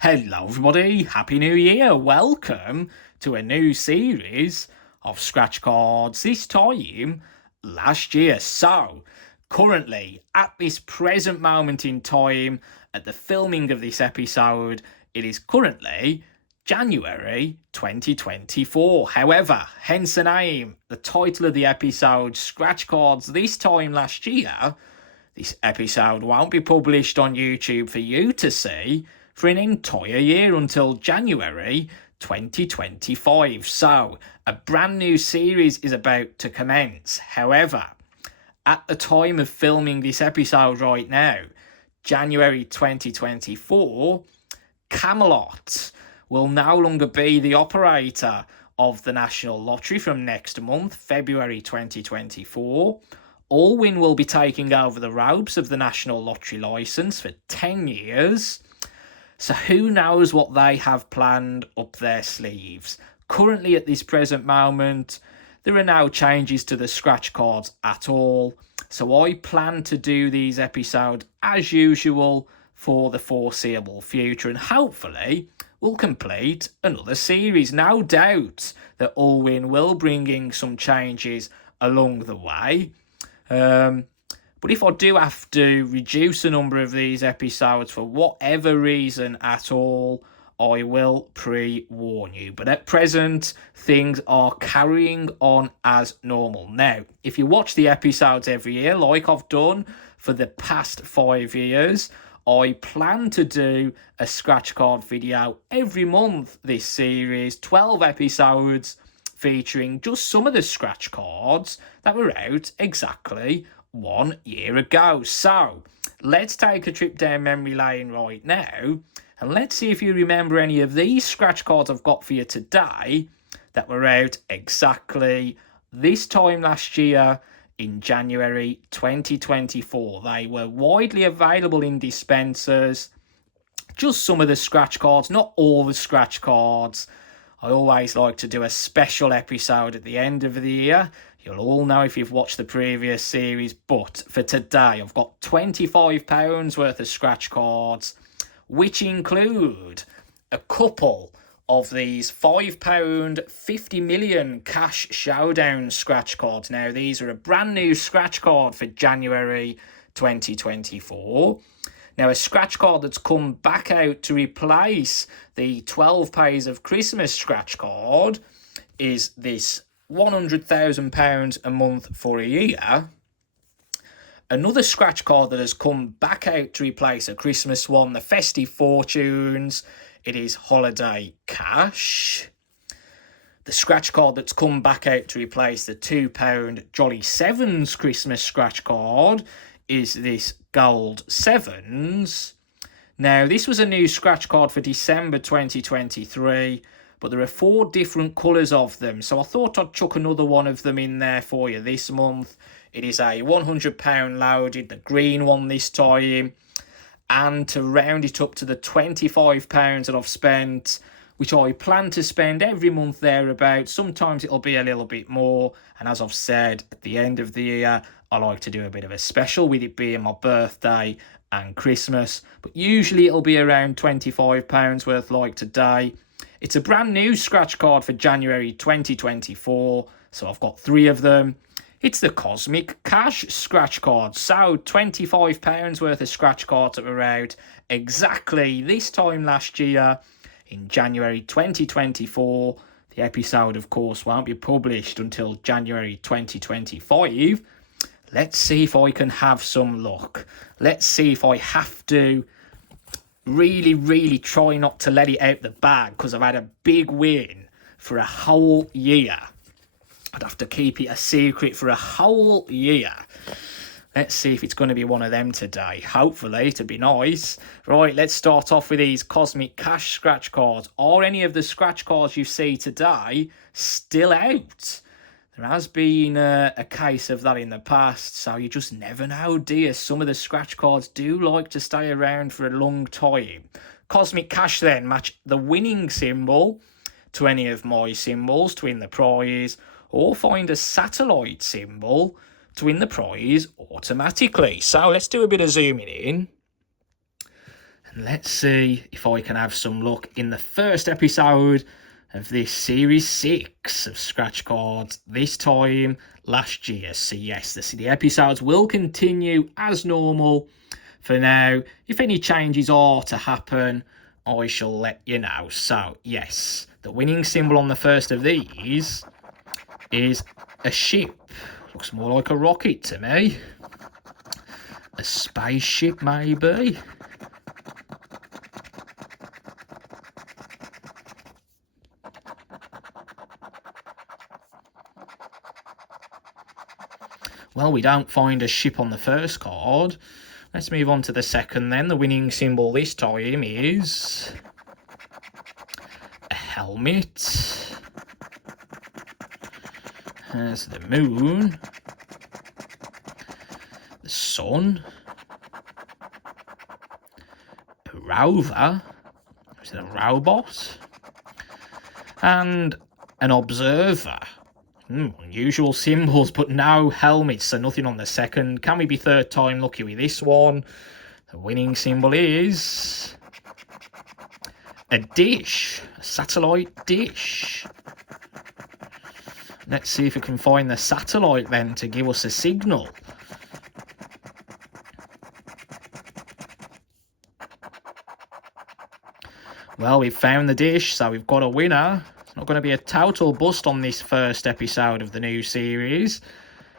Hello everybody, Happy New Year, welcome to a new series of scratch cards, this time last year. So, currently, at this present moment in time, at the filming of this episode, it is currently January 2024. However, hence the name, the title of the episode, Scratch Cards this time last year. This episode won't be published on YouTube for you to see for an entire year until January 2025. So, a brand new series is about to commence. However, at the time of filming this episode right now, January 2024, Camelot will no longer be the operator of the National Lottery from next month, February 2024. Allwyn will be taking over the ropes of the National Lottery licence for 10 years. So who knows what they have planned up their sleeves. Currently, at this present moment, there are no changes to the scratch cards at all. So I plan to do these episodes as usual for the foreseeable future, and hopefully we'll complete another series. No doubt that Allwyn will bring in some changes along the way. But if I do have to reduce the number of these episodes for whatever reason at all, I will pre-warn you. But at present, things are carrying on as normal. Now, if you watch the episodes every year, like I've done for the past 5 years, I plan to do a scratch card video every month this series, 12 episodes, featuring just some of the scratch cards that were out exactly 1 year ago. So, let's take a trip down memory lane right now, and let's see if you remember any of these scratch cards I've got for you today that were out exactly this time last year in January 2024. They were widely available in dispensers, just some of the scratch cards, not all the scratch cards. I always like to do a special episode at the end of the year. You'll all know if you've watched the previous series, but for today I've got £25 worth of scratch cards, which include a couple of these £5 50 million Cash Showdown scratch cards. Now, these are a brand new scratch card for January 2024. Now, a scratch card that's come back out to replace the 12 Pays of Christmas scratch card is this £100,000 a month for a year. Another scratch card that has come back out to replace a Christmas one, the Festive Fortunes. It is Holiday Cash. The scratch card that's come back out to replace the £2 Jolly Sevens Christmas scratch card is this Gold Sevens. Now, this was a new scratch card for December 2023, but there are 4 different colours of them, so I thought I'd chuck another one of them in there for you this month. It is a £100 loaded, the green one this time, and to round it up to the £25 that I've spent, which I plan to spend every month thereabouts. Sometimes it'll be a little bit more, and as I've said, at the end of the year, I like to do a bit of a special with it being my birthday and Christmas, but usually it'll be around £25 worth like today. It's a brand new scratch card for January 2024, so I've got 3 of them. It's the Cosmic Cash scratch card, so £25 worth of scratch cards that were out exactly this time last year in January 2024. The episode, of course, won't be published until January 2025. Let's see if I can have some luck. Let's see if I have to really try not to let it out the bag, because I've had a big win for a whole year. I'd have to keep it a secret for a whole year. Let's see if it's going to be one of them today. Hopefully, to be nice. Right, let's start off with these Cosmic Cash scratch cards. Are any of the scratch cards you see today still out? There has been a case of that in the past, so you just never know, do you? Some of the scratch cards do like to stay around for a long time. Cosmic Cash then match the winning symbol to any of my symbols to win the prize, or find a satellite symbol to win the prize automatically. So let's do a bit of zooming in. And let's see if I can have some luck in the first episode of this Series 6 of Scratch Cards, this time last year. So yes, the episodes will continue as normal for now. If any changes are to happen, I shall let you know. So yes, the winning symbol on the first of these is a ship. Looks more like a rocket to me. A spaceship maybe. Well, we don't find a ship on the first card. Let's move on to the second then. The winning symbol this time is a helmet. There's the moon. The sun. A rover. Is it a robot? And an observer. Unusual symbols, but no helmets, so nothing on the second. Can we be third time lucky with this one? The winning symbol is a dish, a satellite dish. Let's see if we can find the satellite then to give us a signal. Well, we've found the dish, so we've got a winner. Not going to be a total bust on this first episode of the new series.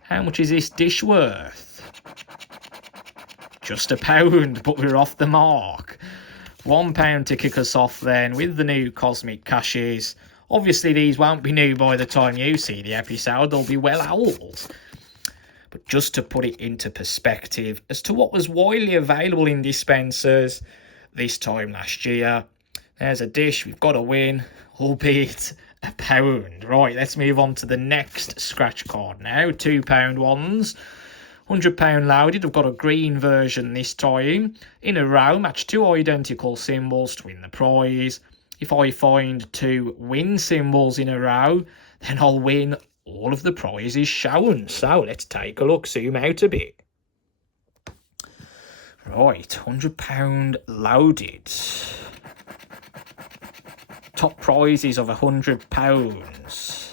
How much is this dish worth? Just £1, but we're off the mark. £1 to kick us off then with the new cosmic caches. Obviously these won't be new by the time you see the episode, they'll be well old. But just to put it into perspective as to what was widely available in dispensers this time last year. There's a dish, we've got a win, albeit £1. Right, let's move on to the next scratch card now. £2 ones. £100 loaded. I've got a green version this time. In a row, match 2 identical symbols to win the prize. If I find 2 win symbols in a row, then I'll win all of the prizes shown. So let's take a look, zoom out a bit. Right, £100 loaded. Top prizes of £100.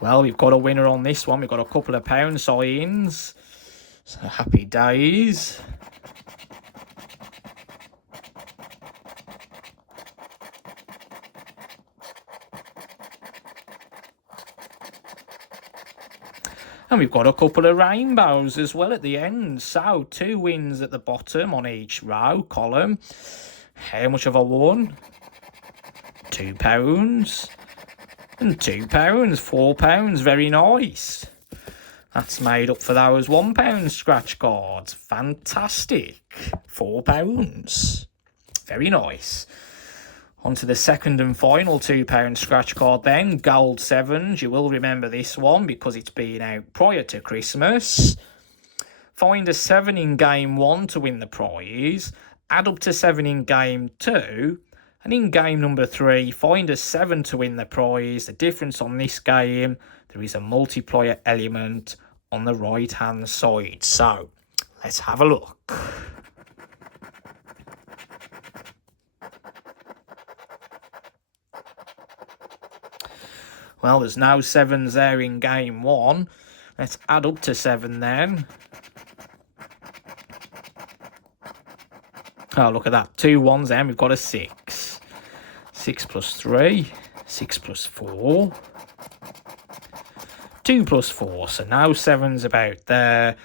Well, we've got a winner on this one. We've got a couple of pound signs. So happy days. And we've got a couple of rainbows as well at the end. So 2 wins at the bottom on each row column. How much have I won? £2. And £2, £4. Very nice. That's made up for those £1 scratch cards. Fantastic. £4. Very nice. On to the second and final £2 scratch card then. Gold 7s. You will remember this one because it's been out prior to Christmas. Find a 7 in game 1 to win the prize. Add up to 7 in game 2. And in game number 3, find a 7 to win the prize. The difference on this game, there is a multiplier element on the right-hand side. So, let's have a look. Well, there's no 7s there in game 1. Let's add up to 7 then. Oh, look at that. 2 1s then. We've got a 6. 6 plus 3. 6 plus 4. 2 plus 4. So no 7s about there.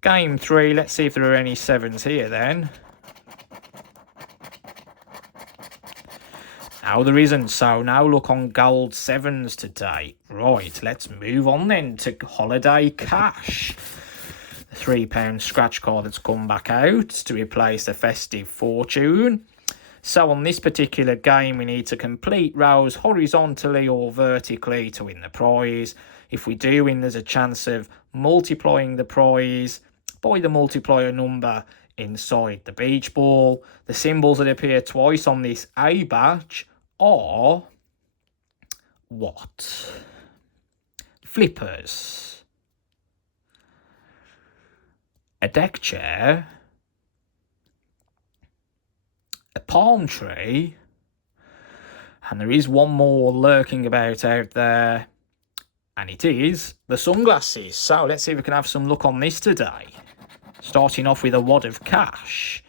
Game 3. Let's see if there are any 7s here then. No, there isn't. So now look on gold 7s today. Right, let's move on then to Holiday Cash. The £3 scratch card that's come back out to replace the Festive Fortune. So on this particular game, we need to complete rows horizontally or vertically to win the prize. If we do win, there's a chance of multiplying the prize by the multiplier number inside the beach ball. The symbols that appear twice on this A batch are what? flippers, a deck chair, a palm tree, and there is one more lurking about out there, and it is the sunglasses. So let's see if we can have some luck on this today. Starting off with a wad of cash.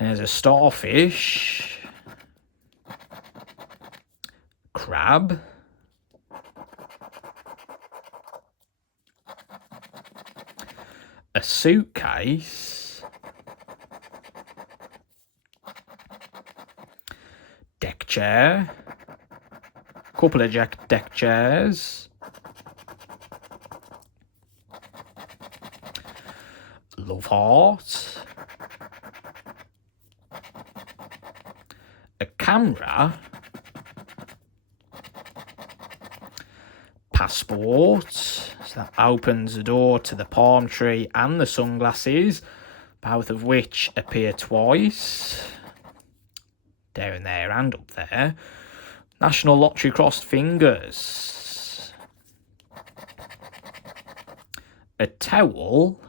There's a starfish, crab, a suitcase, deck chair, couple of deck chairs, love heart, a camera, passport, so that opens the door to the palm tree and the sunglasses, both of which appear twice, down there and up there. National Lottery crossed fingers, a towel,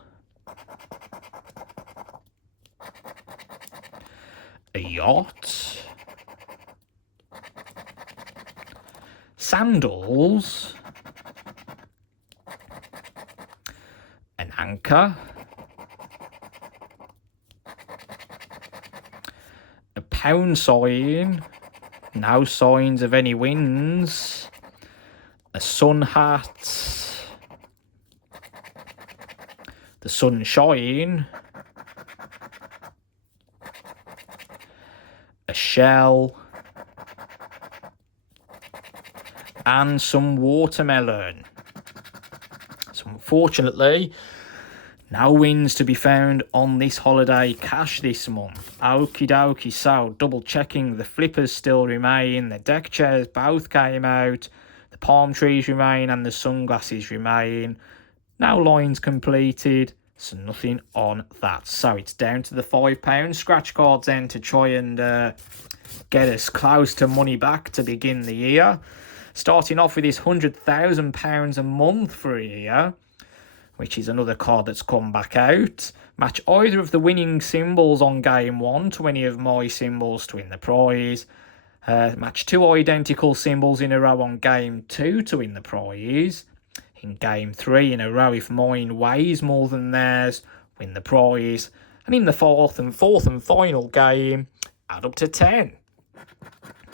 a yacht, sandals, an anchor, a pound sign, no signs of any winds, a sun hat, the sunshine, a shell, and some watermelon. So unfortunately, no wins to be found on this holiday cash this month. Okie dokie, so double checking, the flippers still remain, the deck chairs both came out, the palm trees remain and the sunglasses remain. No lines completed, so nothing on that. So it's down to the £5 scratch cards then to try and get us close to money back to begin the year. Starting off with this £100,000 a month for a year, which is another card that's come back out. Match either of the winning symbols on game 1 to any of my symbols to win the prize. Match 2 identical symbols in a row on game 2 to win the prize. In game 3 in a row if mine weighs more than theirs, win the prize. And in the fourth and final game, add up to 10.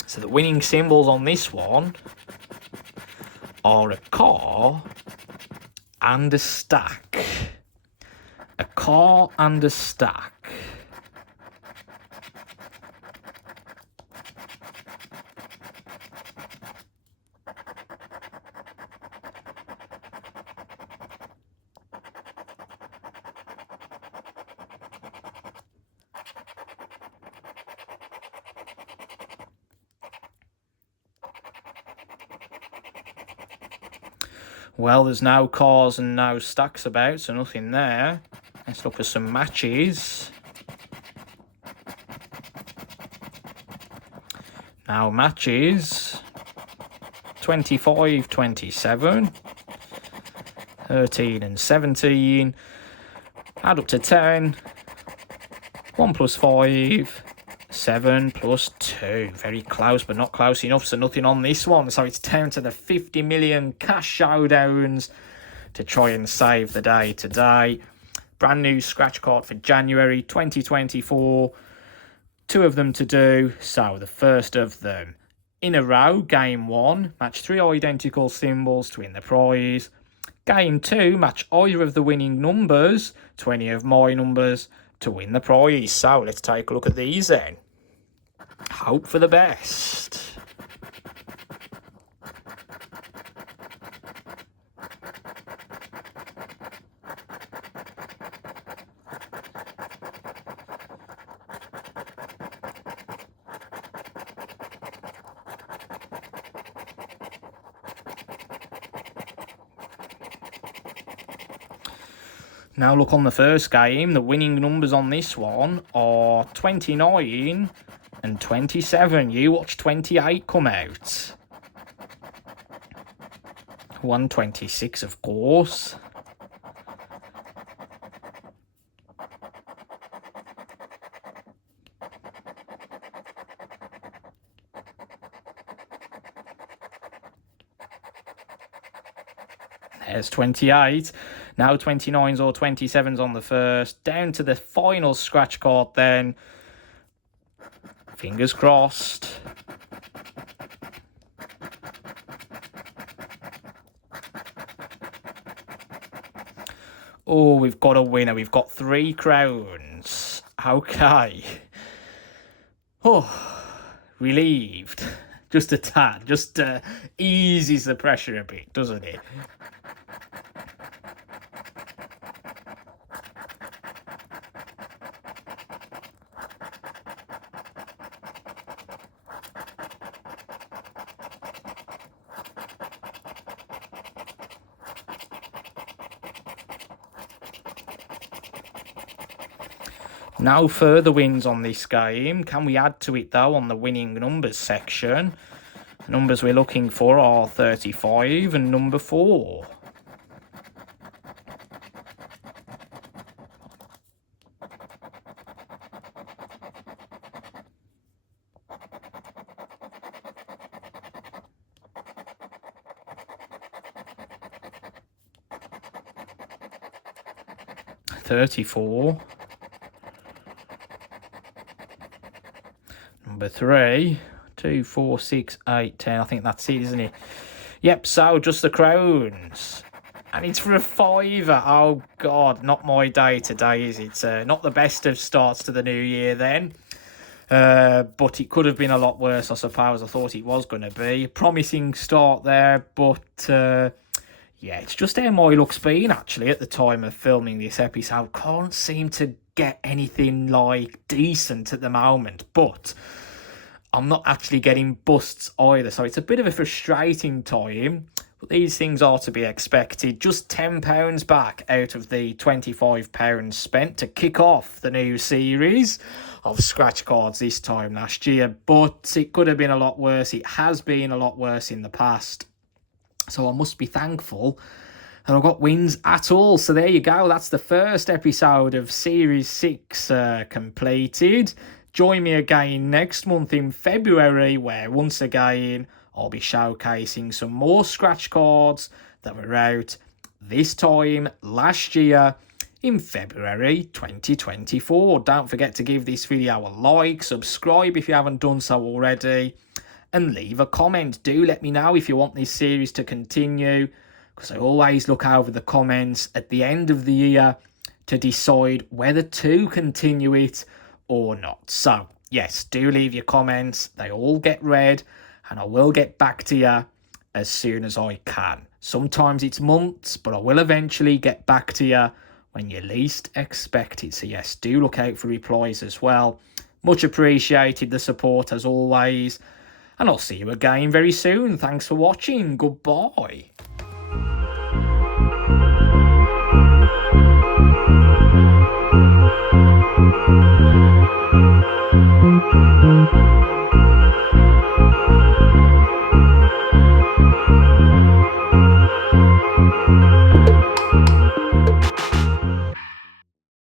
So the winning symbols on this one are a car and a stack. A car and a stack. Well, there's no cars and no stacks about, so nothing there. Let's look at some matches. Now matches 25, 27, 13 and 17. Add up to 10. 1 plus 5. 7 plus 2. Very close, but not close enough, so nothing on this one. So it's down to the 50 million cash showdowns to try and save the day today. Brand new scratch card for January 2024. 2 of them to do. So the first of them in a row, game 1. Match 3 identical symbols to win the prize. Game 2, match either of the winning numbers to any of my numbers to win the prize. So let's take a look at these then. Hope for the best. Now look on the first game, the winning numbers on this one are 29, and 27. You watch 28 come out. 126, of course. There's 28. Now 29s or 27s on the first. Down to the final scratch card then. Fingers crossed. Oh, we've got a winner. We've got 3 crowns. Okay. Oh, relieved. Just a tad. Just eases the pressure a bit, doesn't it? No further wins on this game. Can we add to it though on the winning numbers section? The numbers we're looking for are 35 and number 4. $34. Number 3, 2, 4, 6, 8, 10. I think that's it, isn't it? Yep, so just the crowns. And it's for a £5. Oh, God, not my day today, is it? Not the best of starts to the new year then. But it could have been a lot worse, I suppose. I thought it was going to be. Promising start there, but yeah, it's just how my luck's been, actually, at the time of filming this episode. Can't seem to get anything, like, decent at the moment, but I'm not actually getting busts either, so it's a bit of a frustrating time, but these things are to be expected. Just £10 back out of the £25 spent to kick off the new series of scratch cards this time last year, but it could have been a lot worse. It has been a lot worse in the past, so I must be thankful that I've got wins at all. So there you go. That's the first episode of Series 6 completed. Join me again next month in February, where once again I'll be showcasing some more scratch cards that were out this time last year in February 2024. Don't forget to give this video a like, subscribe if you haven't done so already, and leave a comment. Do let me know if you want this series to continue, because I always look over the comments at the end of the year to decide whether to continue it or not. So, yes, do leave your comments. They all get read, and I will get back to you as soon as I can. Sometimes it's months, but I will eventually get back to you when you least expect it. So, yes, do look out for replies as well. Much appreciated the support as always, and I'll see you again very soon. Thanks for watching. Goodbye.